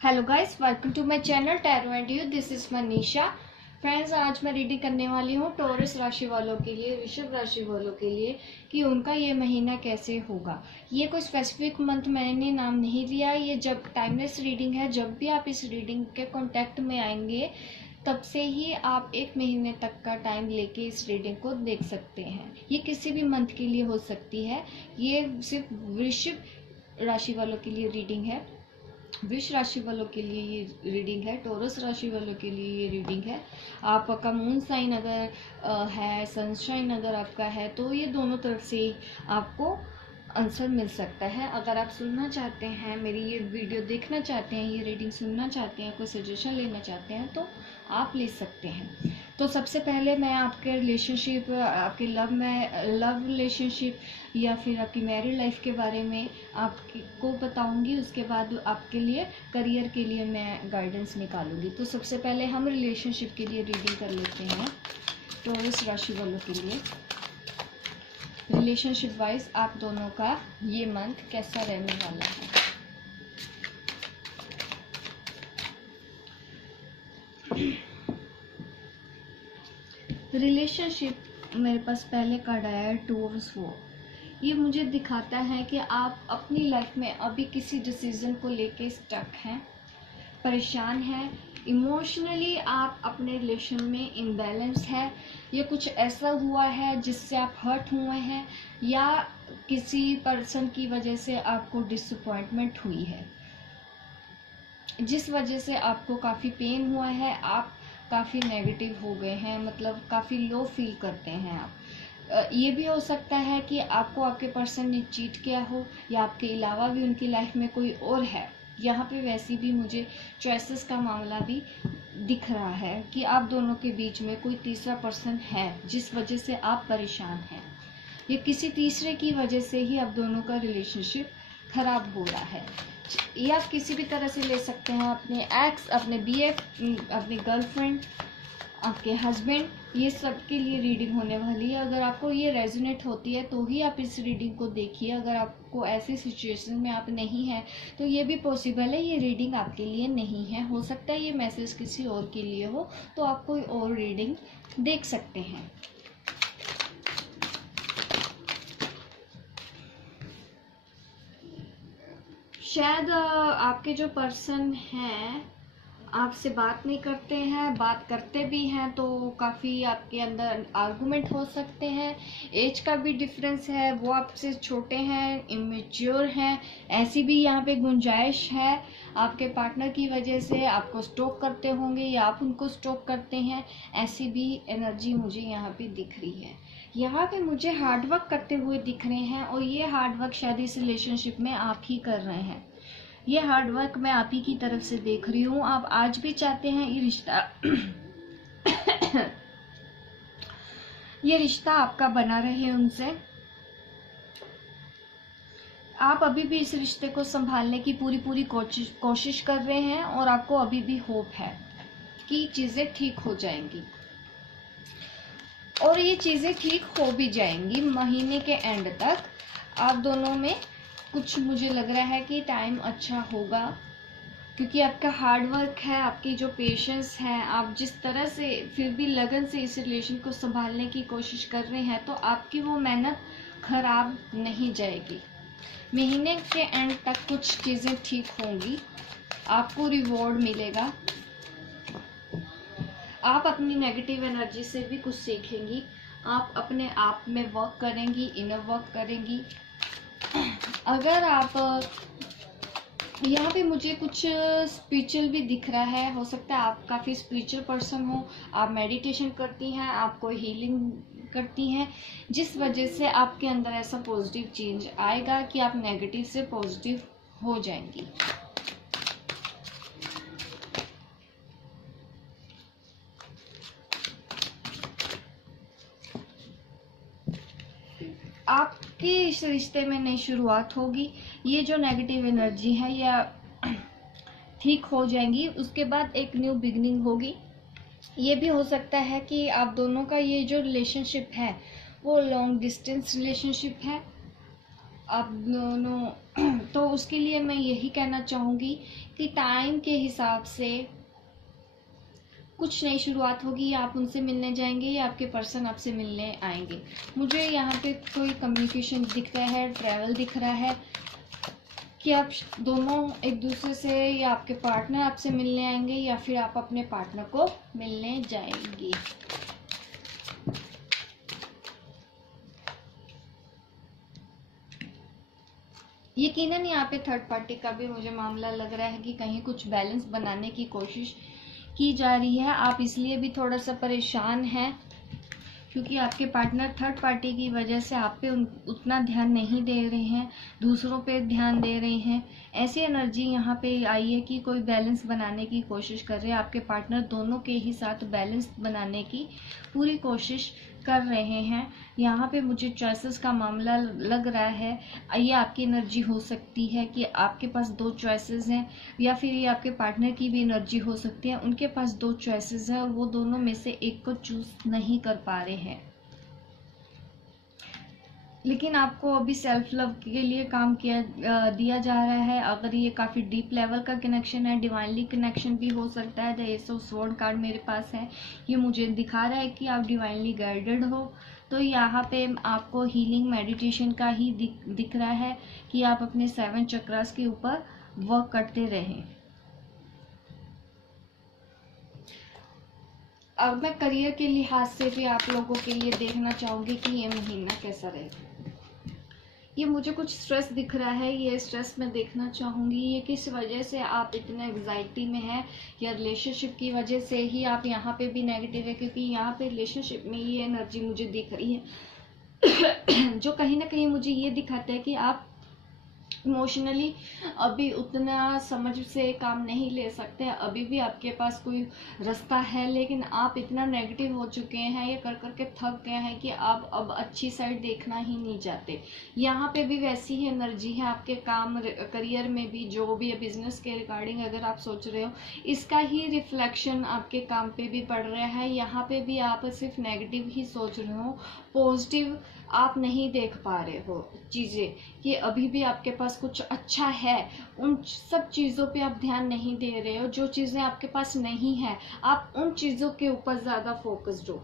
Hello guys, welcome to my channel tarot and you. This is Manisha. Friends, आज मैं reading करने वाली हूँ टॉरस राशि वालों के लिए, वृषभ राशि वालों के लिए कि उनका ये महीना कैसे होगा। ये कोई स्पेसिफिक मंथ मैंने नाम नहीं लिया, ये जब टाइमलेस रीडिंग है। जब भी आप इस रीडिंग के कांटेक्ट में आएंगे तब से ही आप एक महीने तक का टाइम लेके इस रीडिंग को देख सकते हैं। ये किसी भी मंथ के लिए हो सकती है। ये सिर्फ वृषभ राशि वालों के लिए रीडिंग है, वृष राशि वालों के लिए ये रीडिंग है, टॉरस राशि वालों के लिए ये रीडिंग है। आपका मून साइन अगर है, सनशाइन अगर आपका है, तो ये दोनों तरफ से आपको आंसर मिल सकता है। अगर आप सुनना चाहते हैं, मेरी ये वीडियो देखना चाहते हैं, ये रीडिंग सुनना चाहते हैं, कोई सजेशन लेना चाहते हैं तो आप ले सकते हैं। तो सबसे पहले मैं आपके रिलेशनशिप, आपके लव रिलेशनशिप या फिर आपकी मैरिड लाइफ के बारे में आपको बताऊंगी। उसके बाद आपके लिए करियर के लिए मैं गाइडेंस निकालूंगी। तो सबसे पहले हम रिलेशनशिप के लिए रीडिंग कर लेते हैं टॉरस राशि वालों के लिए। रिलेशनशिप वाइज आप दोनों का ये मंथ कैसा रहने वाला है। रिलेशनशिप मेरे पास पहले कार्ड आया है, 2 ऑफ स्वॉर्ड। ये मुझे दिखाता है कि आप अपनी लाइफ में अभी किसी डिसीजन को लेके स्टक हैं, परेशान हैं। इमोशनली आप अपने रिलेशन में इम्बैलेंस है। ये कुछ ऐसा हुआ है जिससे आप हर्ट हुए हैं, या किसी पर्सन की वजह से आपको डिसअपॉइंटमेंट हुई है, जिस वजह से आपको काफ़ी पेन हुआ है। आप काफ़ी नेगेटिव हो गए हैं, मतलब काफ़ी लो फील करते हैं आप। ये भी हो सकता है कि आपको आपके पर्सन ने चीट किया हो, या आपके अलावा भी उनकी लाइफ में कोई और है। यहाँ पे वैसे भी मुझे चॉइसेस का मामला भी दिख रहा है कि आप दोनों के बीच में कोई तीसरा पर्सन है जिस वजह से आप परेशान हैं। ये किसी तीसरे की वजह से ही आप दोनों का रिलेशनशिप खराब हो रहा है। ये आप किसी भी तरह से ले सकते हैं, अपने एक्स, अपने बीएफ, अपनी गर्लफ्रेंड, आपके हस्बैंड, ये सब के लिए रीडिंग होने वाली है। अगर आपको ये रेजोनेट होती है तो ही आप इस रीडिंग को देखिए। अगर आपको ऐसी सिचुएशन में आप नहीं हैं तो ये भी पॉसिबल है ये रीडिंग आपके लिए नहीं है। हो सकता है ये मैसेज किसी और के लिए हो, तो आप कोई और रीडिंग देख सकते हैं। शायद आपके जो पर्सन हैं आपसे बात नहीं करते हैं, बात करते भी हैं तो काफ़ी आपके अंदर आर्गुमेंट हो सकते हैं। एज का भी डिफरेंस है, वो आपसे छोटे हैं, इमेच्योर हैं, ऐसी भी यहाँ पे गुंजाइश है। आपके पार्टनर की वजह से आपको स्टॉक करते होंगे या आप उनको स्टॉक करते हैं, ऐसी भी एनर्जी मुझे यहाँ पे दिख रही है। यहाँ पे मुझे हार्डवर्क करते हुए दिख रहे हैं, और ये हार्डवर्क शायद इस रिलेशनशिप में आप ही कर रहे हैं। ये हार्डवर्क मैं आप ही की तरफ से देख रही हूँ। आप आज भी चाहते हैं ये रिश्ता ये रिश्ता आपका बना रहे उनसे। आप अभी भी इस रिश्ते को संभालने की पूरी कोशिश कर रहे हैं, और आपको अभी भी होप है कि चीज़ें ठीक हो जाएंगी, और ये चीज़ें ठीक हो भी जाएंगी। महीने के एंड तक आप दोनों में कुछ मुझे लग रहा है कि टाइम अच्छा होगा, क्योंकि आपका हार्डवर्क है, आपकी जो पेशेंस है, आप जिस तरह से फिर भी लगन से इस रिलेशन को संभालने की कोशिश कर रहे हैं, तो आपकी वो मेहनत खराब नहीं जाएगी। महीने के एंड तक कुछ चीज़ें ठीक होंगी, आपको रिवॉर्ड मिलेगा। आप अपनी नेगेटिव एनर्जी से भी कुछ सीखेंगी, आप अपने आप में वर्क करेंगी, इनर वर्क करेंगी। अगर आप यहाँ पे मुझे कुछ स्पिरिचुअल भी दिख रहा है, हो सकता है आप काफ़ी स्पिरिचुअल पर्सन हो, आप मेडिटेशन करती हैं, आपको हीलिंग करती हैं, जिस वजह से आपके अंदर ऐसा पॉजिटिव चेंज आएगा कि आप नेगेटिव से पॉजिटिव हो जाएंगी। आपकी इस रिश्ते में नई शुरुआत होगी। ये जो नेगेटिव एनर्जी है ये ठीक हो जाएंगी, उसके बाद एक न्यू बिगनिंग होगी। ये भी हो सकता है कि आप दोनों का ये जो रिलेशनशिप है वो लॉन्ग डिस्टेंस रिलेशनशिप है। आप दोनों तो उसके लिए मैं यही कहना चाहूँगी कि टाइम के हिसाब से कुछ नई शुरुआत होगी, या आप उनसे मिलने जाएंगे या आपके पर्सन आपसे मिलने आएंगे। मुझे यहाँ पे कोई कम्युनिकेशन दिख रहा है, ट्रैवल दिख रहा है कि आप दोनों एक दूसरे से, या आपके पार्टनर आपसे मिलने आएंगे या फिर आप अपने पार्टनर को मिलने जाएंगी। यकीनन यहाँ पे थर्ड पार्टी का भी मुझे मामला लग रहा है कि कहीं कुछ बैलेंस बनाने की कोशिश की जा रही है। आप इसलिए भी थोड़ा सा परेशान हैं क्योंकि आपके पार्टनर थर्ड पार्टी की वजह से आप पे उतना ध्यान नहीं दे रहे हैं, दूसरों पे ध्यान दे रहे हैं। ऐसी एनर्जी यहाँ पे आई है कि कोई बैलेंस बनाने की कोशिश कर रहे हैं। आपके पार्टनर दोनों के ही साथ बैलेंस बनाने की पूरी कोशिश कर रहे हैं। यहाँ पे मुझे चॉइसेस का मामला लग रहा है। ये आपकी एनर्जी हो सकती है कि आपके पास दो चॉइसेस हैं, या फिर ये आपके पार्टनर की भी एनर्जी हो सकती है, उनके पास दो चॉइसेस हैं और वो दोनों में से एक को चूज नहीं कर पा रहे हैं। लेकिन आपको अभी सेल्फ लव के लिए काम दिया जा रहा है। अगर ये काफ़ी डीप लेवल का कनेक्शन है, डिवाइनली कनेक्शन भी हो सकता है। The S of sword card मेरे पास है, ये मुझे दिखा रहा है कि आप डिवाइनली गाइडेड हो। तो यहाँ पे आपको हीलिंग मेडिटेशन का ही दिख रहा है कि आप अपने 7 चक्रास के ऊपर वर्क करते रहें। अब मैं करियर के लिहाज से भी आप लोगों के लिए देखना चाहूँगी कि ये महीना कैसा रहेगा। ये मुझे कुछ स्ट्रेस दिख रहा है, ये स्ट्रेस मैं देखना चाहूँगी ये किस वजह से आप इतने एग्जाइटी में हैं, या रिलेशनशिप की वजह से ही आप यहाँ पे भी नेगेटिव है, क्योंकि यहाँ पे रिलेशनशिप में ये एनर्जी मुझे दिख रही है जो कहीं ना कहीं मुझे ये दिखाता है कि आप इमोशनली अभी उतना समझ से काम नहीं ले सकते। अभी भी आपके पास कोई रास्ता है, लेकिन आप इतना नेगेटिव हो चुके हैं, ये कर करके थक गए हैं कि आप अब अच्छी साइड देखना ही नहीं चाहते। यहाँ पे भी वैसी ही एनर्जी है आपके काम करियर में भी, जो भी बिजनेस के रिगार्डिंग अगर आप सोच रहे हो, इसका ही रिफ्लेक्शन आपके काम पे भी पड़ रहा है। यहाँ पे भी आप सिर्फ नेगेटिव ही सोच रहे हो, पॉजिटिव आप नहीं देख पा रहे हो चीज़ें कि अभी भी आपके पास कुछ अच्छा है। उन सब चीज़ों पे आप ध्यान नहीं दे रहे हो। जो चीज़ें आपके पास नहीं है, आप उन चीज़ों के ऊपर ज़्यादा फोकस्ड हो।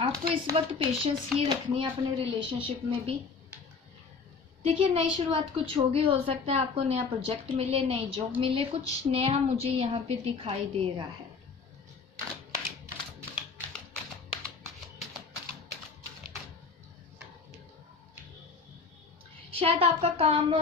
आपको इस वक्त पेशेंस ही रखनी है अपने रिलेशनशिप में भी। देखिए, नई शुरुआत कुछ होगी, हो सकता है आपको नया प्रोजेक्ट मिले, नई जॉब मिले, कुछ नया मुझे यहाँ पे दिखाई दे रहा है। शायद आपका काम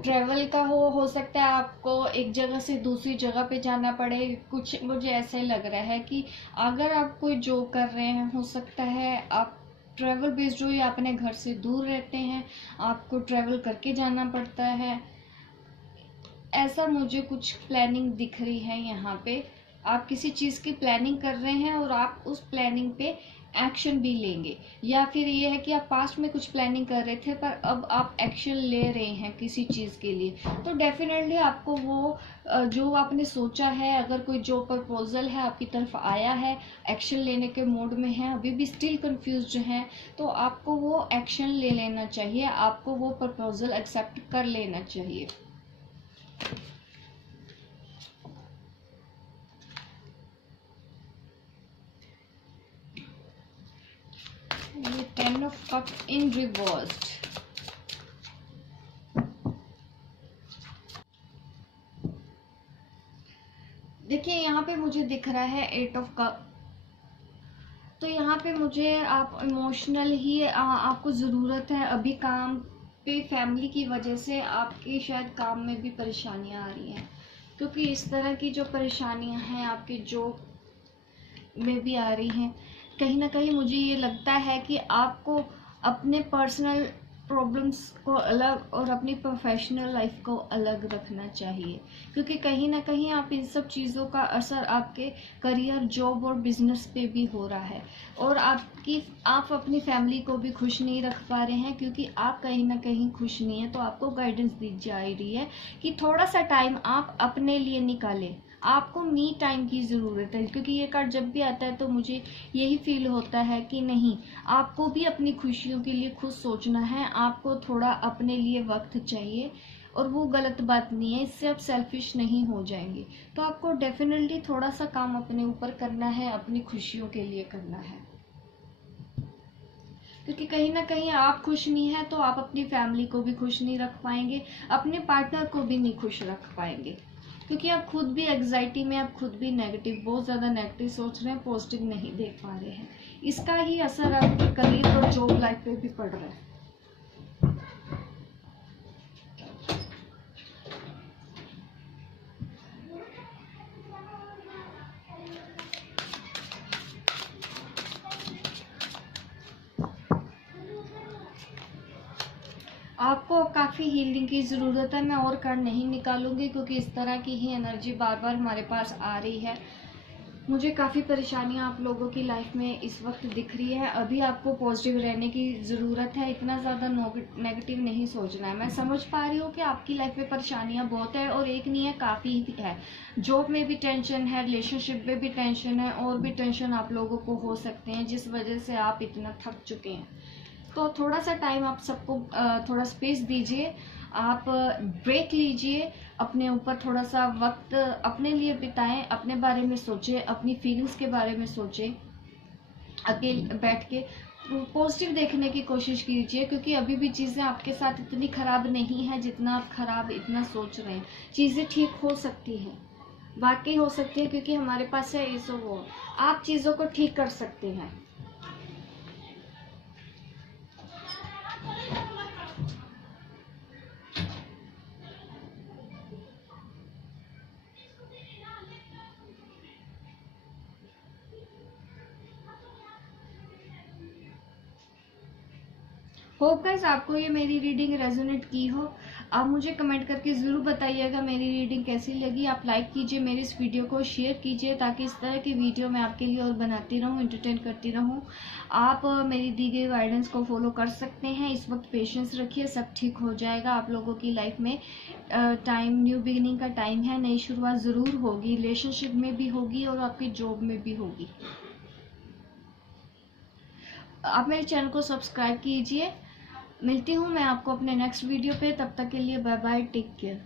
ट्रैवल का हो सकता है, आपको एक जगह से दूसरी जगह पे जाना पड़े। कुछ मुझे ऐसे लग रहा है कि अगर आप कोई जॉब कर रहे हैं, हो सकता है आप ट्रैवल बेस्ड हो या अपने घर से दूर रहते हैं, आपको ट्रैवल करके जाना पड़ता है। ऐसा मुझे कुछ प्लानिंग दिख रही है यहाँ पे। आप किसी चीज़ की प्लानिंग कर रहे हैं और आप उस प्लानिंग पे एक्शन भी लेंगे, या फिर ये है कि आप पास्ट में कुछ प्लानिंग कर रहे थे पर अब आप एक्शन ले रहे हैं किसी चीज़ के लिए। तो डेफिनेटली आपको वो जो आपने सोचा है, अगर कोई जो प्रपोजल है आपकी तरफ आया है, एक्शन लेने के मोड में है, अभी भी स्टिल कंफ्यूज हैं, तो आपको वो एक्शन ले लेना चाहिए, आपको वो प्रपोजल एक्सेप्ट कर लेना चाहिए। ये 10 ऑफ कप इन रिवर्स्ड। देखिए, यहाँ पे मुझे दिख रहा है 8 ऑफ कप। तो यहाँ पे मुझे आप इमोशनल ही आपको ज़रूरत है अभी काम पे। फैमिली की वजह से आपके शायद काम में भी परेशानियाँ आ रही हैं, क्योंकि इस तरह की जो परेशानियाँ हैं आपके जॉब में भी आ रही हैं। कहीं ना कहीं मुझे ये लगता है कि आपको अपने पर्सनल प्रॉब्लम्स को अलग और अपनी प्रोफेशनल लाइफ को अलग रखना चाहिए, क्योंकि कहीं ना कहीं आप इन सब चीज़ों का असर आपके करियर, जॉब और बिजनेस पे भी हो रहा है, और आप अपनी फैमिली को भी खुश नहीं रख पा रहे हैं, क्योंकि आप कहीं ना कहीं खुश नहीं है। तो आपको गाइडेंस दी जा रही है कि थोड़ा सा टाइम आप अपने लिए निकालें, आपको मी टाइम की ज़रूरत है। क्योंकि ये कार्ड जब भी आता है तो मुझे यही फील होता है कि नहीं, आपको भी अपनी खुशियों के लिए खुद सोचना है, आपको थोड़ा अपने लिए वक्त चाहिए, और वो गलत बात नहीं है, इससे आप सेल्फिश नहीं हो जाएंगे। तो आपको डेफिनेटली थोड़ा सा काम अपने ऊपर करना है, अपनी खुशियों के लिए करना है, क्योंकि कहीं ना कहीं आप खुश नहीं है तो आप अपनी फैमिली को भी खुश नहीं रख पाएंगे, अपने पार्टनर को भी नहीं खुश रख पाएंगे, क्योंकि आप खुद भी एग्जाइटी में, आप खुद भी नेगेटिव, बहुत ज़्यादा नेगेटिव सोच रहे हैं, पॉजिटिव नहीं देख पा रहे हैं। इसका ही असर आपके करियर और जॉब लाइफ पे भी पड़ रहा है। आपको काफ़ी हीलिंग की ज़रूरत है। मैं और कार्ड नहीं निकालूंगी, क्योंकि इस तरह की ही एनर्जी बार बार हमारे पास आ रही है। मुझे काफ़ी परेशानियां आप लोगों की लाइफ में इस वक्त दिख रही है। अभी आपको पॉजिटिव रहने की ज़रूरत है, इतना ज़्यादा नेगेटिव नहीं सोचना है। मैं समझ पा रही हूँ कि आपकी लाइफ में परेशानियां बहुत है, और एक नहीं है, काफ़ी है। जॉब में भी टेंशन है, रिलेशनशिप में भी टेंशन है, और भी टेंशन आप लोगों को हो सकते हैं, जिस वजह से आप इतना थक चुके हैं। तो थोड़ा सा टाइम आप सबको थोड़ा स्पेस दीजिए, आप ब्रेक लीजिए, अपने ऊपर थोड़ा सा वक्त अपने लिए बिताएं, अपने बारे में सोचें, अपनी फीलिंग्स के बारे में सोचें, अकेले बैठ के पॉजिटिव देखने की कोशिश कीजिए, क्योंकि अभी भी चीज़ें आपके साथ इतनी ख़राब नहीं है जितना आप खराब इतना सोच रहे हैं। चीज़ें ठीक हो सकती हैं, वाकई हो सकती है, क्योंकि हमारे पास है इसो वो, आप चीज़ों को ठीक कर सकते हैं। होप गाइस आपको ये मेरी रीडिंग रेजोनेट की हो। आप मुझे कमेंट करके ज़रूर बताइएगा मेरी रीडिंग कैसी लगी। आप लाइक कीजिए, मेरी इस वीडियो को शेयर कीजिए, ताकि इस तरह की वीडियो मैं आपके लिए और बनाती रहूँ, एंटरटेन करती रहूँ। आप मेरी दी गई गाइडेंस को फॉलो कर सकते हैं। इस वक्त पेशेंस रखिए, सब ठीक हो जाएगा। आप लोगों की लाइफ में टाइम, न्यू बिगिनिंग का टाइम है, नई शुरुआत ज़रूर होगी, रिलेशनशिप में भी होगी और आपकी जॉब में भी होगी। आप मेरे चैनल को सब्सक्राइब कीजिए। मिलती हूँ मैं आपको अपने नेक्स्ट वीडियो पे, तब तक के लिए बाय बाय, टेक केयर।